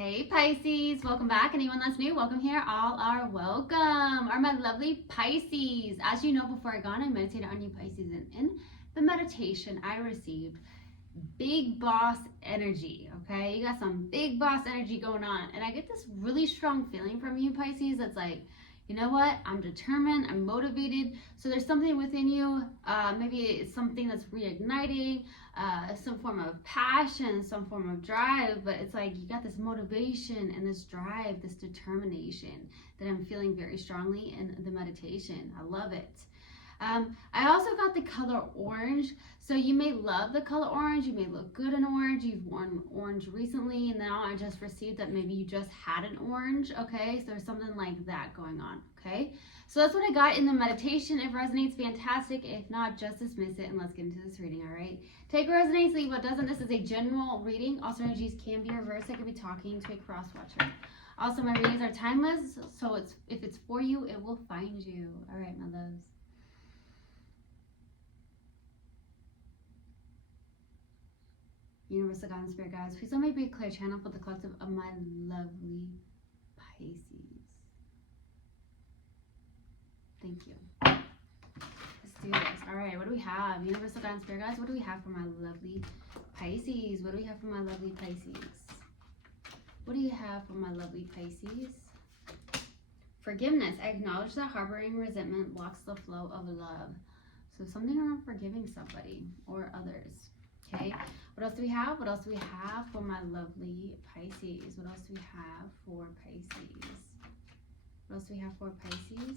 Hey Pisces, welcome back. Anyone that's new, welcome here. All are welcome. Are my lovely Pisces. As you know, before I got on, I meditated on you Pisces, and in the meditation I received big boss energy. Okay, you got some big boss energy going on, and I get this really strong feeling from you Pisces that's like, you know what, I'm determined, I'm motivated. So there's something within you, maybe it's something that's reigniting, some form of passion, some form of drive, but it's like you got this motivation and this drive, this determination that I'm feeling very strongly in the meditation. I love it. I also got the color orange. So you may love the color orange. You may look good in orange. You've worn orange recently, and now I just received that maybe you just had an orange. Okay, so there's something like that going on. Okay, so that's what I got in the meditation. If it resonates, fantastic. If not, just dismiss it and let's get into this reading. All right, take what resonates, leave what doesn't. This is a general reading. Also, energies can be reversed. I could be talking to a cross watcher. Also, my readings are timeless, so if it's for you, it will find you. All right, my loves. Universal God and Spirit guides, please let me be a clear channel for the collective of my lovely Pisces. Thank you. Let's do this. All right, what do we have? Universal God and Spirit guides, what do we have for my lovely Pisces? What do we have for my lovely Pisces? What do you have for my lovely Pisces? Forgiveness. I acknowledge that harboring resentment blocks the flow of love. So something around forgiving somebody or others. Okay, what else do we have? What else do we have for my lovely Pisces? What else do we have for Pisces? What else do we have for Pisces?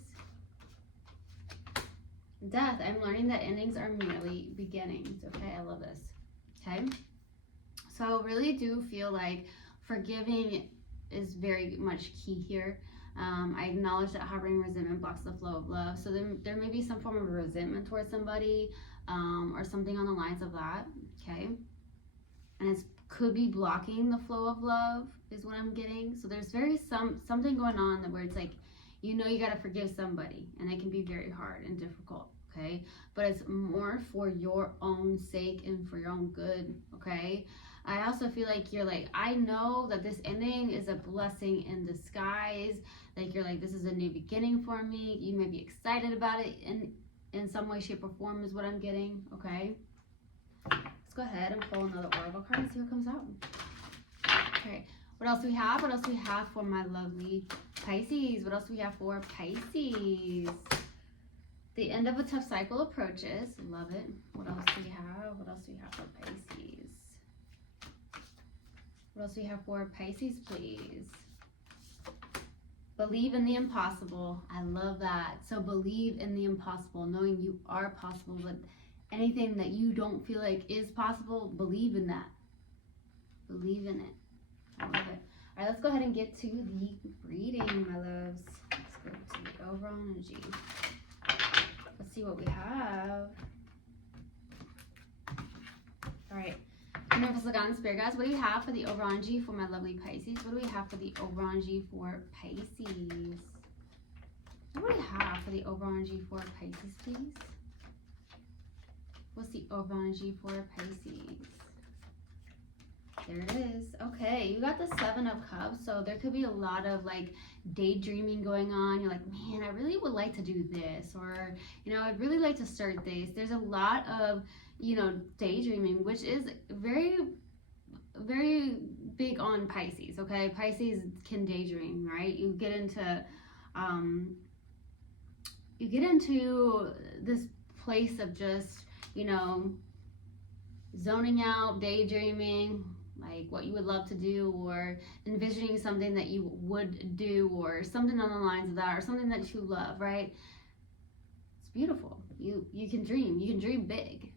Death. I'm learning that endings are merely beginnings. Okay, I love this. Okay, so really do feel like forgiving is very much key here. I acknowledge that harboring resentment blocks the flow of love. So there may be some form of resentment towards somebody, or something on the lines of that. Okay, and it could be blocking the flow of love is what I'm getting. So there's something going on that where it's like, you know, you got to forgive somebody, and it can be very hard and difficult. Okay, but it's more for your own sake and for your own good. Okay, I also feel like you're like, I know that this ending is a blessing in disguise. Like you're like, this is a new beginning for me. You may be excited about it in some way, shape, or form is what I'm getting. Okay, let's go ahead and pull another oracle card and see what comes out. Okay, what else do we have? What else do we have for my lovely Pisces? What else do we have for Pisces? The end of a tough cycle approaches. Love it. What else do we have? What else do we have for Pisces? What else do we have for Pisces, please? Believe in the impossible. I love that. So believe in the impossible, knowing you are possible, but anything that you don't feel like is possible, believe in that. Believe in it. I love it. All right, let's go ahead and get to the reading, my loves. Let's go to the overall energy. Let's see what we have. All right. Universal God and Spirit guides, what do you have for the overall energy for my lovely Pisces? What do we have for the overall energy for Pisces? What do we have for the overall energy for Pisces, please? What's the overall energy for Pisces? There it is. Okay, you got the Seven of Cups, so there could be a lot of like daydreaming going on. You're like, man, I really would like to do this, or, you know, I'd really like to start this. There's a lot of, you know, daydreaming, which is very, very big on Pisces. Okay, Pisces can daydream, right? You get into this place of just, you know, zoning out, daydreaming, like what you would love to do, or envisioning something that you would do, or something on the lines of that, or something that you love, right? It's beautiful. You can dream big.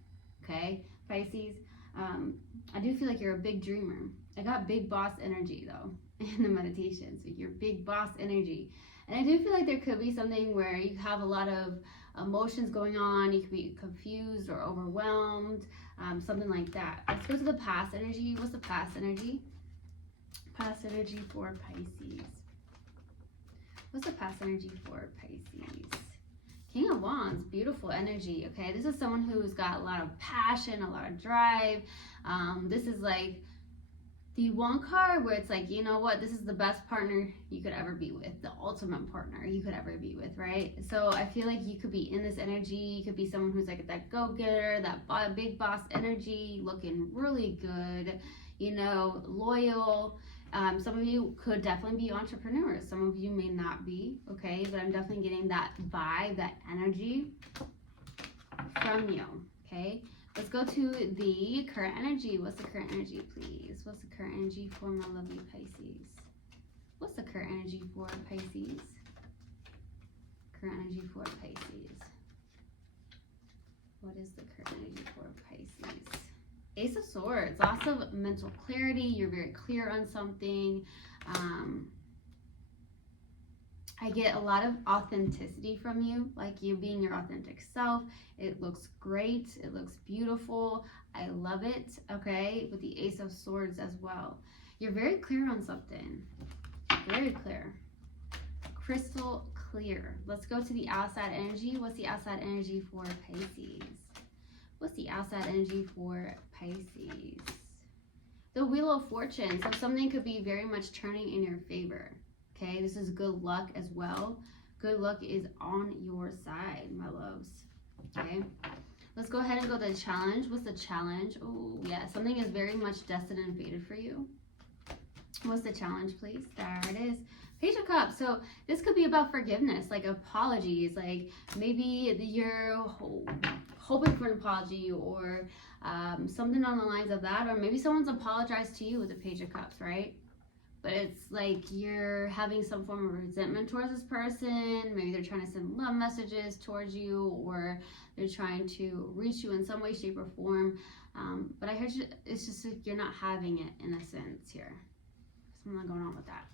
Okay, Pisces, I do feel like you're a big dreamer. I got big boss energy though in the meditation, so you're big boss energy. And I do feel like there could be something where you have a lot of emotions going on. You could be confused or overwhelmed, something like that. Let's go to the past energy. What's the past energy? Past energy for Pisces. What's the past energy for Pisces? King of Wands, beautiful energy. Okay, this is someone who's got a lot of passion, a lot of drive. This is like the one card where it's like, you know what, this is the best partner you could ever be with, the ultimate partner you could ever be with, right? So I feel like you could be in this energy. You could be someone who's like that go-getter, that big boss energy, looking really good, you know, loyal. Some of you could definitely be entrepreneurs. Some of you may not be, okay? But I'm definitely getting that vibe, that energy from you, okay? Let's go to the current energy. What's the current energy, please? What's the current energy for my lovely Pisces? What's the current energy for Pisces? Current energy for Pisces. What is the current energy for Pisces? Ace of Swords. Lots of mental clarity. You're very clear on something. I get a lot of authenticity from you, like you being your authentic self. It looks great. It looks beautiful. I love it, okay? With the Ace of Swords as well. You're very clear on something. Very clear. Crystal clear. Let's go to the outside energy. What's the outside energy for Pisces? What's the outside energy for Pisces? The Wheel of Fortune. So something could be very much turning in your favor. Okay, this is good luck as well. Good luck is on your side, my loves. Okay, let's go ahead and go to the challenge. What's the challenge? Oh, yeah, something is very much destined and fated for you. What's the challenge, please? There it is. Page of Cups. So this could be about forgiveness, like apologies. Like maybe you're hoping for an apology or something on the lines of that. Or maybe someone's apologized to you with the Page of Cups, right? But it's like you're having some form of resentment towards this person. Maybe they're trying to send love messages towards you, or they're trying to reach you in some way, shape, or form. But I heard you, it's just like you're not having it in a sense here. Something going on with that.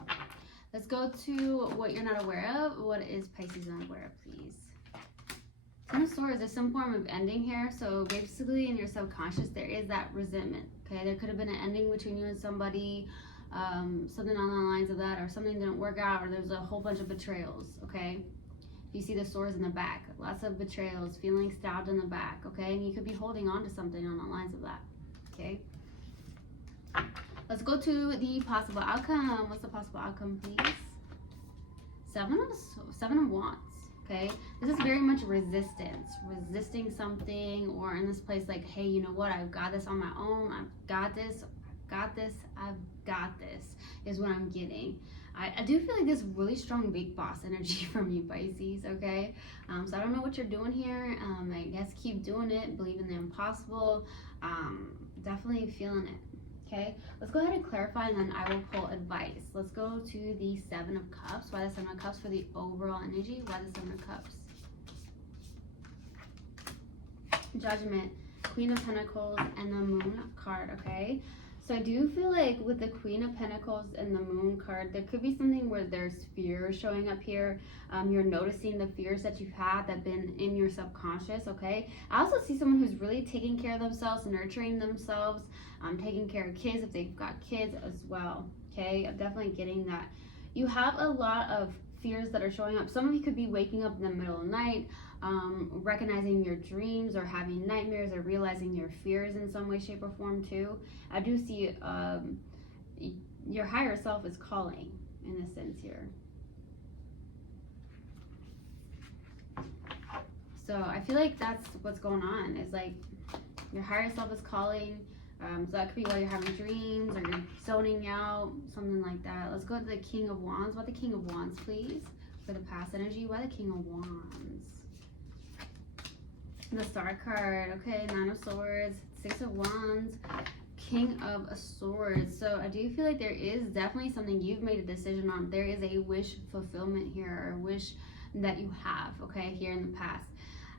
Let's go to what you're not aware of. What is Pisces not aware of, please? Ten of Swords. There's some form of ending here. So basically in your subconscious, there is that resentment. Okay, there could have been an ending between you and somebody. Something on the lines of that, or something didn't work out, or there's a whole bunch of betrayals, okay? You see the swords in the back, lots of betrayals, feeling stabbed in the back, okay? And you could be holding on to something on the lines of that, okay? Let's go to the possible outcome. What's the possible outcome, please? Seven of Wands, okay? This is very much resistance, resisting something, or in this place like, hey, you know what? I've got this on my own. I've got this. I've got this is what I'm getting. I do feel like this really strong big boss energy from you, Pisces, okay? So I don't know what you're doing here. I guess keep doing it. Believe in the impossible. Definitely feeling it, okay? Let's go ahead and clarify, and then I will pull advice. Let's go to the Seven of Cups. Why the Seven of Cups for the overall energy? Why the Seven of Cups? Judgment, Queen of Pentacles, and the Moon card, okay? So I do feel like with the Queen of Pentacles and the Moon card, there could be something where there's fear showing up here. You're noticing the fears that you've had that have been in your subconscious, okay? I also see someone who's really taking care of themselves, nurturing themselves, taking care of kids if they've got kids as well, okay? I'm definitely getting that. You have a lot of fears that are showing up. Some of you could be waking up in the middle of the night, recognizing your dreams or having nightmares or realizing your fears in some way, shape, or form too. I do see your higher self is calling in a sense here. So I feel like that's what's going on. Is like your higher self is calling. So that could be while you're having dreams or you're zoning out, something like that. Let's go to the King of Wands. Why the King of Wands, please? For the past energy, why the King of Wands? The Star card, okay, Nine of Swords, Six of Wands, King of Swords. So I do feel like there is definitely something you've made a decision on. There is a wish fulfillment here, or a wish that you have, okay, here in the past.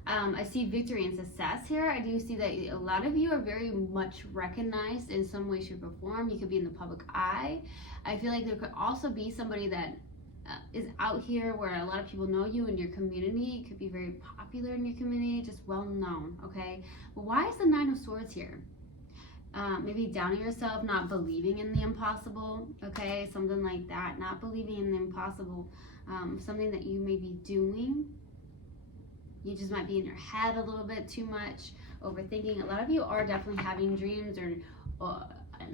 I see victory and success here. I do see that a lot of you are very much recognized in some way, shape, or form. You could be in the public eye. I feel like there could also be somebody that is out here where a lot of people know you in your community. You could be very popular in your community, just well known, okay? But why is the Nine of Swords here? Maybe downing yourself, not believing in the impossible, okay? Something like that, not believing in the impossible. Something that you may be doing. You just might be in your head a little bit too much, overthinking. A lot of you are definitely having dreams or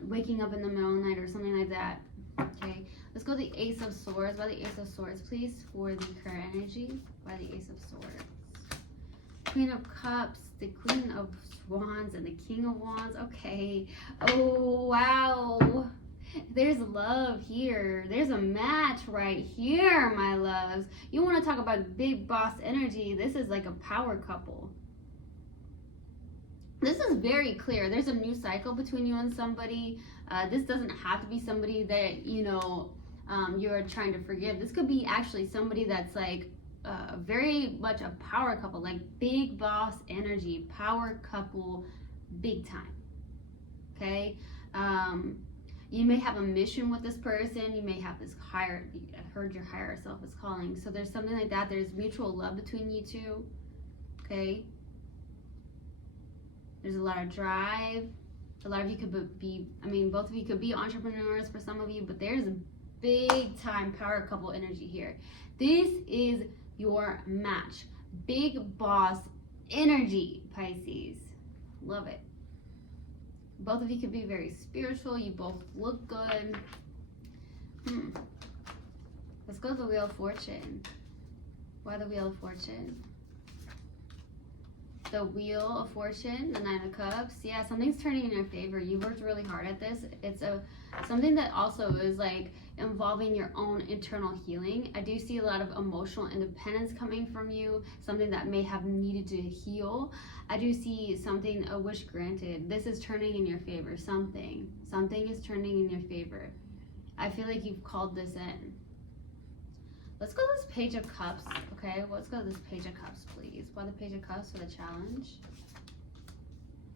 waking up in the middle of the night or something like that. Okay, let's go the Ace of Swords. By the Ace of Swords, please, for the current energy. By the Ace of Swords. Queen of Cups, the Queen of Wands, and the King of Wands. Okay. Oh, wow. There's love here. There's a match right here, my loves. You want to talk about big boss energy. This is like a power couple. This is very clear. There's a new cycle between you and somebody. This doesn't have to be somebody that, you know, you're trying to forgive. This could be actually somebody that's like very much a power couple, like big boss energy, power couple, big time. Okay? You may have a mission with this person. You may have this higher, I heard your higher self is calling. So there's something like that. There's mutual love between you two. Okay? There's a lot of drive. A lot of you could be, I mean, both of you could be entrepreneurs for some of you, but there's a big time power couple energy here. This is your match. Big boss energy, Pisces. Love it. Both of you could be very spiritual. You both look good. Let's go to the Wheel of Fortune. Why the Wheel of Fortune? The Wheel of Fortune, the Nine of Cups. Yeah, something's turning in your favor. You worked really hard at this. It's something that also is like involving your own internal healing. I do see a lot of emotional independence coming from you, something that may have needed to heal. I do see something, a wish granted. This is turning in your favor. Something is turning in your favor. I feel like you've called this in. Let's go to this Page of Cups, okay? Let's go to this Page of Cups, please. Why the Page of Cups for the challenge?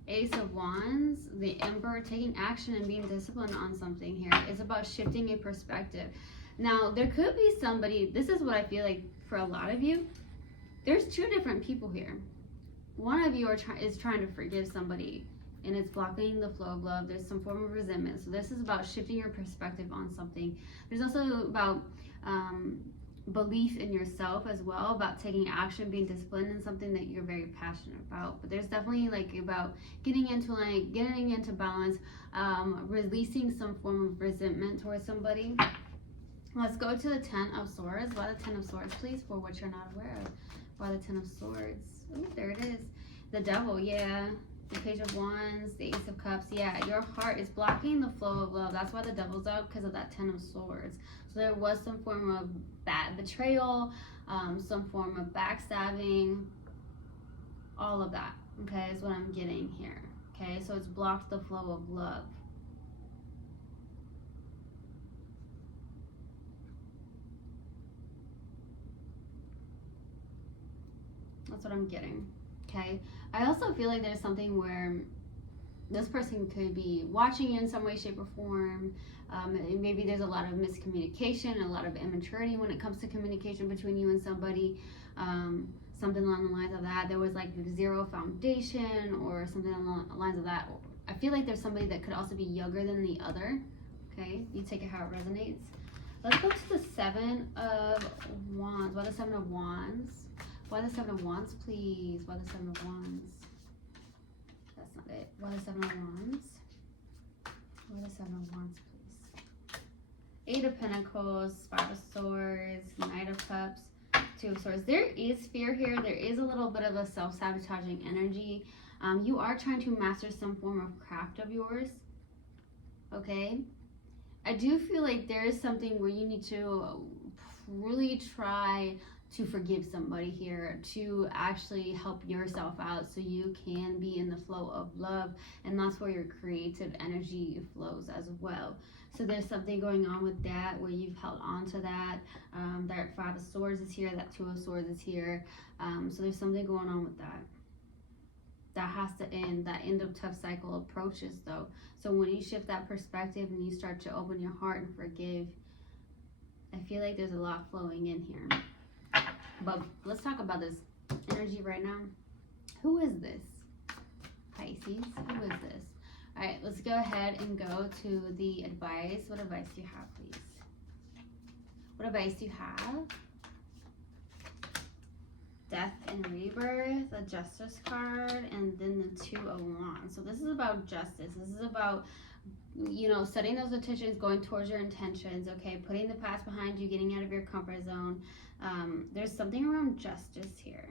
Ace of Wands, the Emperor, taking action and being disciplined on something here. It's about shifting a perspective. Now, there could be somebody, this is what I feel like for a lot of you. There's two different people here. One of you is trying to forgive somebody, and it's blocking the flow of love. There's some form of resentment. So this is about shifting your perspective on something. There's also about belief in yourself as well, about taking action, being disciplined in something that you're very passionate about. But there's definitely like about getting into balance, releasing some form of resentment towards somebody. Let's go to the Ten of Swords. Why the Ten of Swords, please, for what you're not aware of. Why the Ten of Swords? Oh, there it is. The Devil, yeah. The Page of Wands, the Ace of Cups. Yeah, your heart is blocking the flow of love. That's why the Devil's out, because of that Ten of Swords. So there was some form of bad betrayal, some form of backstabbing, all of that, okay, is what I'm getting here. Okay, so it's blocked the flow of love. That's what I'm getting. Okay, I also feel like there's something where this person could be watching you in some way, shape, or form. Maybe there's a lot of miscommunication, a lot of immaturity when it comes to communication between you and somebody. Something along the lines of that. There was like zero foundation or something along the lines of that. I feel like there's somebody that could also be younger than the other. Okay, you take it how it resonates. Let's go to the Seven of Wands. Why the Seven of Wands? Why the Seven of Wands, please? Why the Seven of Wands? That's not it. Why the Seven of Wands? Why the Seven of Wands, please? Eight of Pentacles, Five of Swords, Knight of Cups, Two of Swords. There is fear here. There is a little bit of a self-sabotaging energy. You are trying to master some form of craft of yours. Okay? I do feel like there is something where you need to really try to forgive somebody here, to actually help yourself out so you can be in the flow of love, and that's where your creative energy flows as well. So there's something going on with that where you've held on to that. That Five of Swords is here, that Two of Swords is here. So there's something going on with that. That has to end. That end of tough cycle approaches though. So when you shift that perspective and you start to open your heart and forgive, I feel like there's a lot flowing in here. But let's talk about this energy right now. Who is this? Pisces, who is this? All right, let's go ahead and go to the advice. What advice do you have, please? What advice do you have? Death and Rebirth, the Justice card, and then the Two of Wands. So this is about justice. This is about you know, setting those intentions, going towards your intentions, okay? Putting the past behind you, getting out of your comfort zone. There's something around justice here.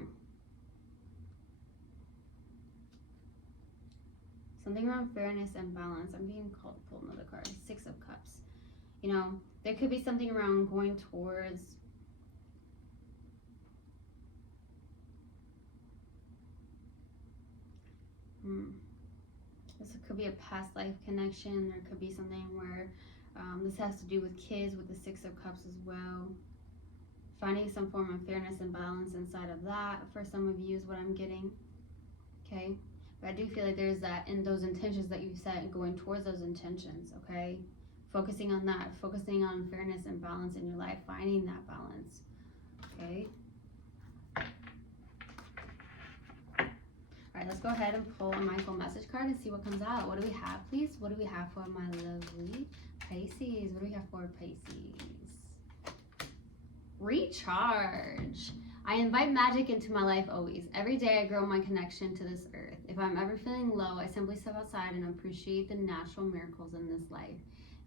Something around fairness and balance. I'm being called to pull another card. 6 of Cups. You know, there could be something around going towards this could be a past life connection. There could be something where this has to do with kids with the 6 of Cups as well. Finding some form of fairness and balance inside of that for some of you is what I'm getting. Okay, but I do feel like there's that in those intentions that you set and going towards those intentions. Okay, focusing on that, focusing on fairness and balance in your life, finding that balance. Okay. All right, let's go ahead and pull a mindful message card and see what comes out. What do we have, please? What do we have for my lovely Pisces? What do we have for Pisces? Recharge. I invite magic into my life always. Every day I grow my connection to this earth. If I'm ever feeling low, I simply step outside and appreciate the natural miracles in this life.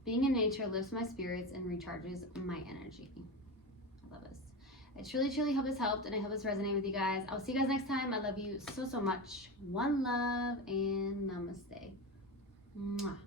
Being in nature lifts my spirits and recharges my energy. I love this. I truly hope this helped, and I hope this resonated with you guys. I'll see you guys next time. I love you so much. One love and namaste. Mwah.